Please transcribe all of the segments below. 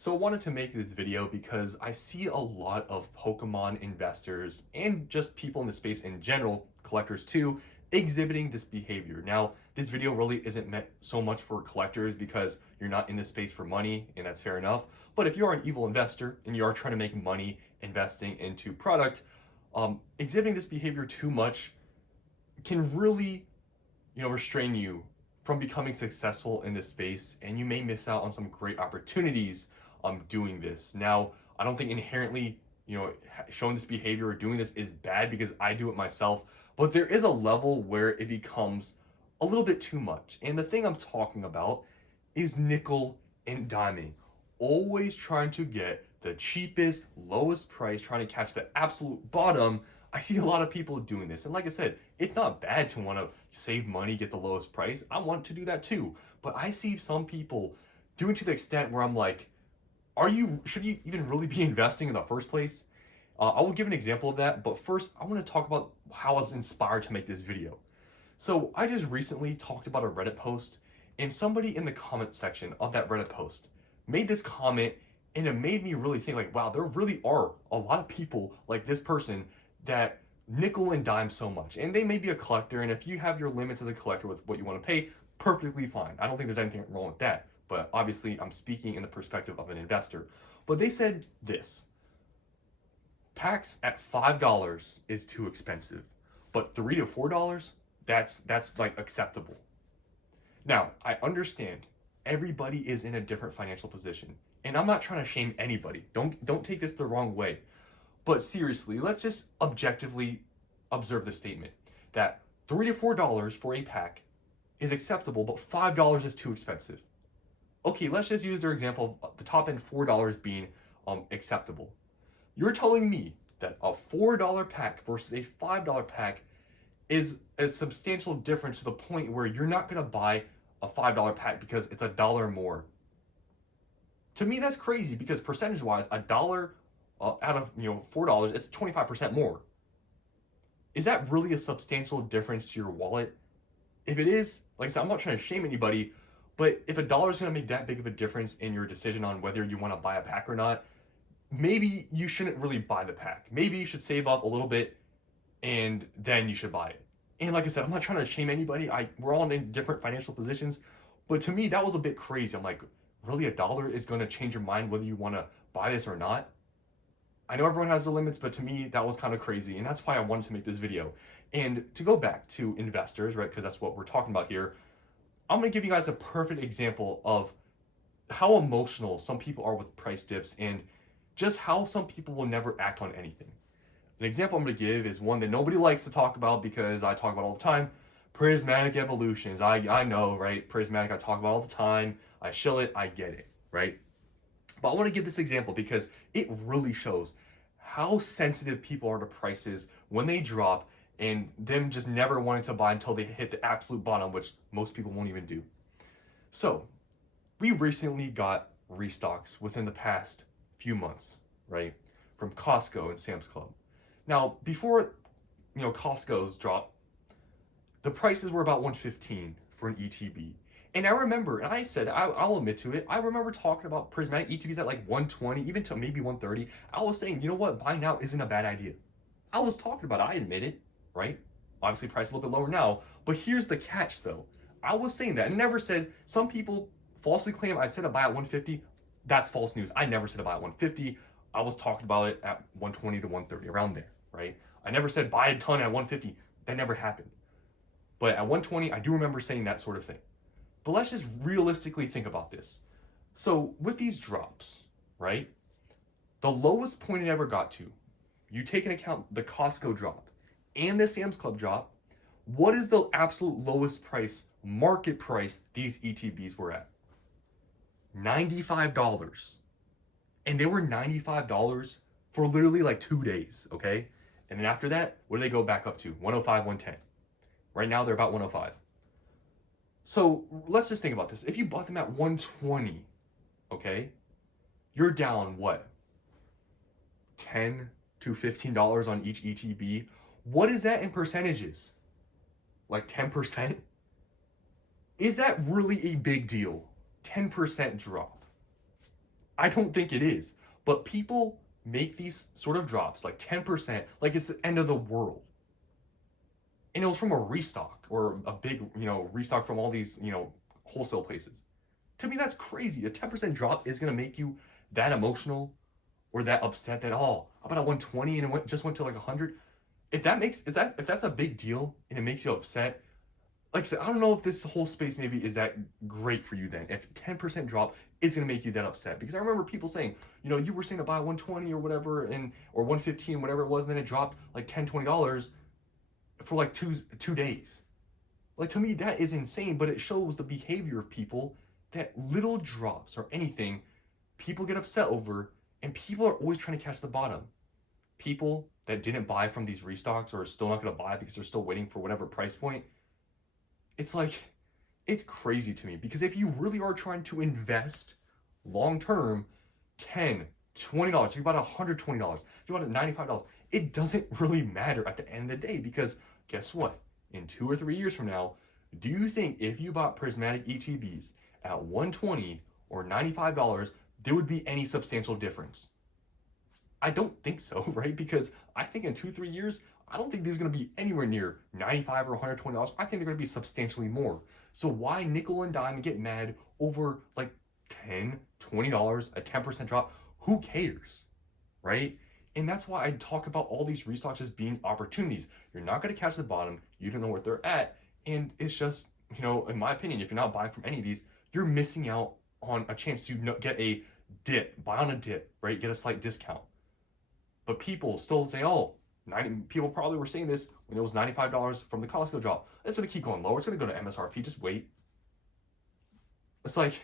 So I wanted to make this video because I see a lot of Pokemon investors and just people in the space in general, collectors too, exhibiting this behavior. Now, this video really isn't meant so much for collectors because you're not in this space for money, and that's fair enough. But if you are an evil investor and you are trying to make money investing into product, exhibiting this behavior too much can really, restrain you from becoming successful in this space, and you may miss out on some great opportunities doing this. Now, I don't think inherently, showing this behavior or doing this is bad because I do it myself, but there is a level where it becomes a little bit too much. And the thing I'm talking about is nickel and diming. Always trying to get the cheapest, lowest price, trying to catch the absolute bottom. I see a lot of people doing this. And like I said, it's not bad to want to save money, get the lowest price. I want to do that too. But I see some people doing to the extent where I'm like, should you even really be investing in the first place? I will give an example of that. But first, I want to talk about how I was inspired to make this video. So I just recently talked about a Reddit post, and somebody in the comment section of that Reddit post made this comment, and it made me really think like, wow, there really are a lot of people like this person that nickel and dime so much. And they may be a collector, and if you have your limits as a collector with what you want to pay, perfectly fine. I don't think there's anything wrong with that. But obviously, I'm speaking in the perspective of an investor. But they said this: packs at $5 is too expensive, but $3 to $4, that's like acceptable. Now, I understand everybody is in a different financial position, and I'm not trying to shame anybody. Don't take this the wrong way. But seriously, let's just objectively observe the statement that $3 to $4 for a pack is acceptable, but $5 is too expensive. Okay, let's just use their example of the top end $4 being acceptable. You're telling me that a $4 pack versus a $5 pack is a substantial difference to the point where you're not going to buy a $5 pack because it's $1 more. To me, that's crazy because percentage-wise, $1 out of $4, it's 25% more. Is that really a substantial difference to your wallet? If it is, like I said, I'm not trying to shame anybody, but if $1 is going to make that big of a difference in your decision on whether you want to buy a pack or not, maybe you shouldn't really buy the pack. Maybe you should save up a little bit and then you should buy it. And like I said, I'm not trying to shame anybody. We're all in different financial positions, but to me that was a bit crazy. I'm like, really, $1 is going to change your mind whether you want to buy this or not? I know everyone has their limits, but to me that was kind of crazy, and that's why I wanted to make this video. And to go back to investors, right, because that's what we're talking about here, I'm going to give you guys a perfect example of how emotional some people are with price dips and just how some people will never act on anything. An example I'm going to give is one that nobody likes to talk about because I talk about all the time: Prismatic Evolutions. I know, right? Prismatic, I talk about all the time. I shill it, I get it, right? But I want to give this example because it really shows how sensitive people are to prices when they drop, and them just never wanting to buy until they hit the absolute bottom, which most people won't even do. So we recently got restocks within the past few months, right? From Costco and Sam's Club. Now, before Costco's drop, the prices were about $115 for an ETB. And I remember, and I said, I'll admit to it, I remember talking about prismatic ETBs at like 120, even to maybe 130. I was saying, you know what, buying now isn't a bad idea. I was talking about it, I admit it, right? Obviously, price a little bit lower now, but here's the catch though. I was saying that. I never said, some people falsely claim I said to buy at 150. That's false news. I never said to buy at 150. I was talking about it at 120 to 130, around there, right? I never said buy a ton at 150. That never happened. But at 120, I do remember saying that sort of thing. But let's just realistically think about this. So with these drops, right, the lowest point it ever got to, you take into account the Costco drop and the Sam's Club drop, what is the absolute lowest price, market price, these ETBs were at? $95. And they were $95 for literally like 2 days, okay? And then after that, what do they go back up to? 105, 110. Right now, they're about 105. So let's just think about this. If you bought them at 120, okay, you're down what? $10 to $15 on each ETB. What is that in percentages? Like 10%? Is that really a big deal? 10% drop. I don't think it is. But people make these sort of drops, like 10%, like it's the end of the world. And it was from a restock or a big, restock from all these, wholesale places. To me, that's crazy. A 10% drop is going to make you that emotional or that upset that, oh, I bought a 120 and just went to like 100. If that's a big deal and it makes you upset, like I said, I don't know if this whole space maybe is that great for you then. If 10% drop is going to make you that upset. Because I remember people saying, you were saying to buy 120 or whatever, or 115, whatever it was, and then it dropped like $10, $20 for like two days. Like, to me, that is insane, but it shows the behavior of people that little drops or anything, people get upset over, and people are always trying to catch the bottom. People that didn't buy from these restocks or are still not going to buy because they're still waiting for whatever price point, it's like, it's crazy to me, because if you really are trying to invest long term, $10, $20, if you bought $120, if you bought $95, it doesn't really matter at the end of the day, because guess what? In 2 or 3 years from now, do you think if you bought prismatic ETBs at 120 or $95, there would be any substantial difference? I don't think so, right? Because I think in 2, 3 years, I don't think these are going to be anywhere near $95 or $120. I think they're going to be substantially more. So why nickel and dime and get mad over like $10, $20, a 10% drop? Who cares, right? And that's why I talk about all these restocks as being opportunities. You're not going to catch the bottom. You don't know where they're at. And it's just, in my opinion, if you're not buying from any of these, you're missing out on a chance to get a dip, buy on a dip, right? Get a slight discount. But people still say, oh, people probably were saying this when it was $95 from the Costco drop. It's going to keep going lower. It's going to go to MSRP. Just wait. It's like,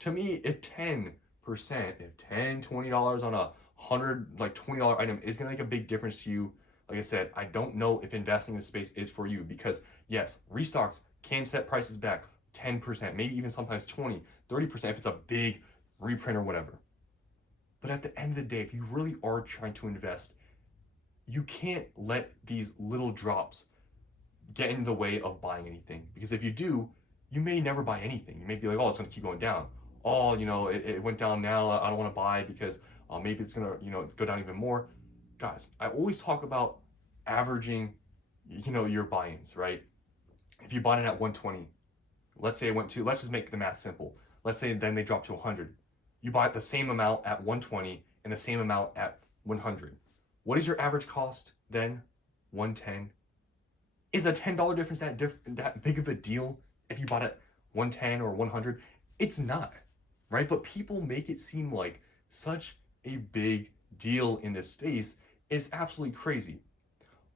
to me, if 10%, if $10, $20 on a $120 item is going to make a big difference to you, like I said, I don't know if investing in this space is for you, because yes, restocks can set prices back 10%, maybe even sometimes 20, 30% if it's a big reprint or whatever. But at the end of the day, if you really are trying to invest, you can't let these little drops get in the way of buying anything. Because if you do, you may never buy anything. You may be like, oh, it's going to keep going down. Oh, it went down now. I don't want to buy because maybe it's going to, go down even more. Guys, I always talk about averaging, your buy-ins, right? If you bought it at 120, let's say let's just make the math simple. Let's say then they drop to 100. You bought the same amount at 120 and the same amount at 100. What is your average cost then? 110. Is a $10 difference that big of a deal if you bought it 110 or 100? It's not, right? But people make it seem like such a big deal in this space is absolutely crazy.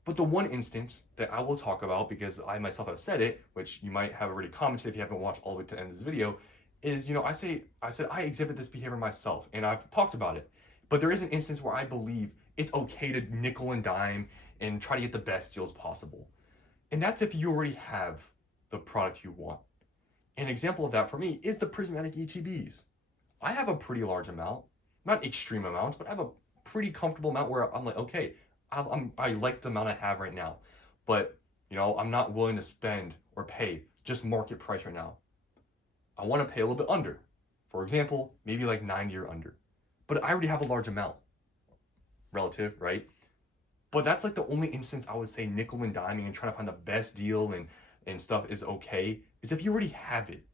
But the one instance that I will talk about, because I myself have said it, which you might have already commented if you haven't watched all the way to the end of this video, is, I said I exhibit this behavior myself, and I've talked about it. But there is an instance where I believe it's okay to nickel and dime and try to get the best deals possible. And that's if you already have the product you want. An example of that for me is the prismatic ETBs. I have a pretty large amount, not extreme amounts, but I have a pretty comfortable amount where I'm like, okay, I like the amount I have right now, but I'm not willing to spend or pay just market price right now. I want to pay a little bit under. For example, maybe like 90 or under. But I already have a large amount. Relative, right? But that's like the only instance I would say nickel and diming and trying to find the best deal and stuff is okay, is if you already have it.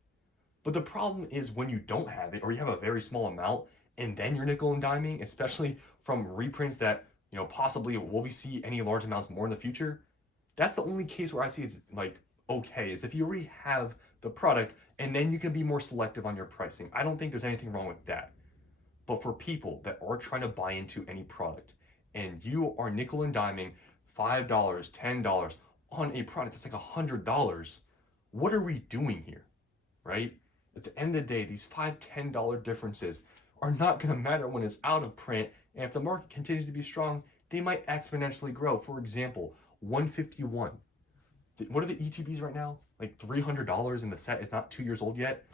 But the problem is when you don't have it, or you have a very small amount, and then you're nickel and diming, especially from reprints that, possibly will we see any large amounts more in the future? That's the only case where I see it's like okay, is if you already have the product and then you can be more selective on your pricing. I don't think there's anything wrong with that. But for people that are trying to buy into any product and you are nickel and diming $5, $10 on a product that's like $100, what are we doing here, right? At the end of the day, these $5, $10 differences are not going to matter when it's out of print, and if the market continues to be strong, they might exponentially grow. For example, 151. What are the ETBs right now? Like $300, and the set is not 2 years old yet.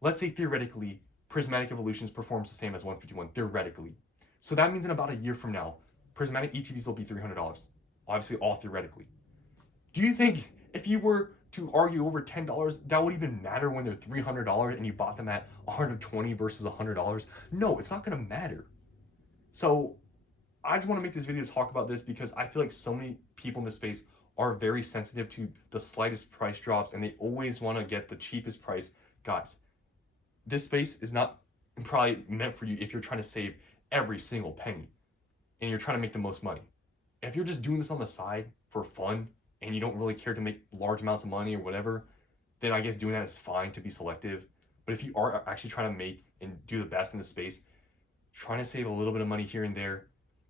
Let's say theoretically, Prismatic Evolutions performs the same as 151, theoretically. So that means in about a year from now, Prismatic ETBs will be $300. Obviously, all theoretically. Do you think if you were to argue over $10 that would even matter when they're $300 and you bought them at 120 versus $100. No, it's not going to matter. So I just want to make this video to talk about this because I feel like so many people in this space are very sensitive to the slightest price drops and they always want to get the cheapest price. Guys, this space is not probably meant for you if you're trying to save every single penny and you're trying to make the most money. If you're just doing this on the side for fun and you don't really care to make large amounts of money or whatever, then I guess doing that is fine to be selective. But if you are actually trying to make and do the best in the space, trying to save a little bit of money here and there,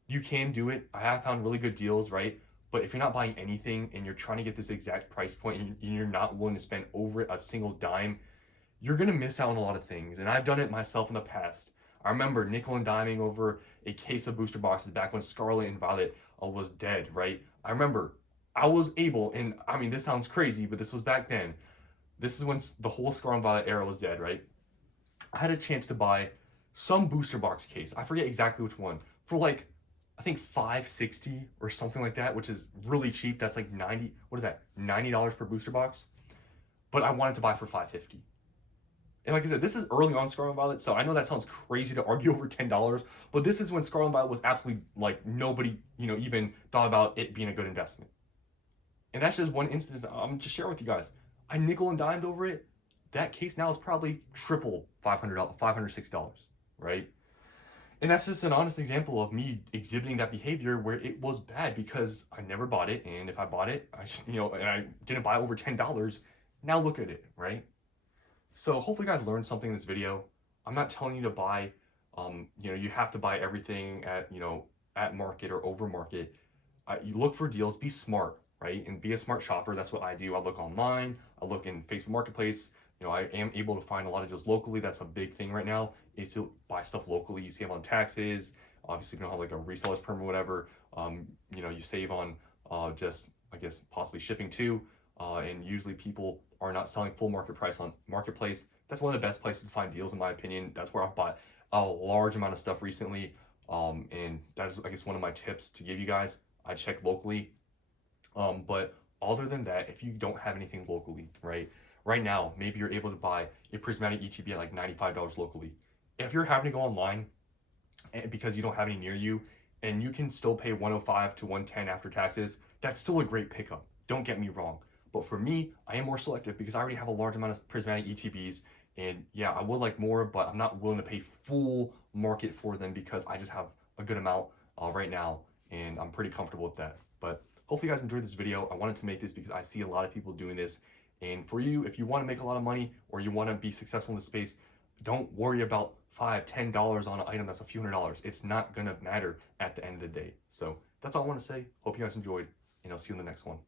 you can do it. I have found really good deals, right? But if you're not buying anything and you're trying to get this exact price point and you're not willing to spend over a single dime, you're gonna miss out on a lot of things. And I've done it myself in the past. I remember nickel and diming over a case of booster boxes back when Scarlet and Violet was dead, right? I remember I was able, and I mean, this sounds crazy, but this was back then. This is when the whole Scarlet and Violet era was dead, right? I had a chance to buy some booster box case. I forget exactly which one for like, I think $5.60 or something like that, which is really cheap. That's like 90, what is that? $90 per booster box. But I wanted to buy for $5.50. And like I said, this is early on Scarlet and Violet, so I know that sounds crazy to argue over $10, but this is when Scarlet and Violet was absolutely like nobody, even thought about it being a good investment. And that's just one instance that I'm just sharing with you guys. I nickel and dimed over it. That case now is probably triple $560, right? And that's just an honest example of me exhibiting that behavior where it was bad because I never bought it. And if I bought it, and I didn't buy over $10, now look at it, right? So hopefully you guys learned something in this video. I'm not telling you to buy, you have to buy everything at market or over market. You look for deals, be smart, right? And be a smart shopper. That's what I do. I look online, I look in Facebook Marketplace. I am able to find a lot of deals locally. That's a big thing right now, is to buy stuff locally. You save on taxes. Obviously, if you don't have like a reseller's permit or whatever, you save on just, I guess, possibly shipping too. And usually people are not selling full market price on Marketplace. That's one of the best places to find deals, in my opinion. That's where I've bought a large amount of stuff recently. And that is, I guess, one of my tips to give you guys. I check locally. But other than that, if you don't have anything locally, right now, maybe you're able to buy a Prismatic ETB at like $95 locally. If you're having to go online because you don't have any near you, and you can still pay $105 to $110 after taxes, that's still a great pickup. Don't get me wrong. But for me, I am more selective because I already have a large amount of Prismatic ETBs. And yeah, I would like more, but I'm not willing to pay full market for them because I just have a good amount right now. And I'm pretty comfortable with that. But hopefully you guys enjoyed this video. I wanted to make this because I see a lot of people doing this. And for you, if you want to make a lot of money or you want to be successful in this space, don't worry about $5, $10 on an item that's a few $100s. It's not going to matter at the end of the day. So that's all I want to say. Hope you guys enjoyed, and I'll see you in the next one.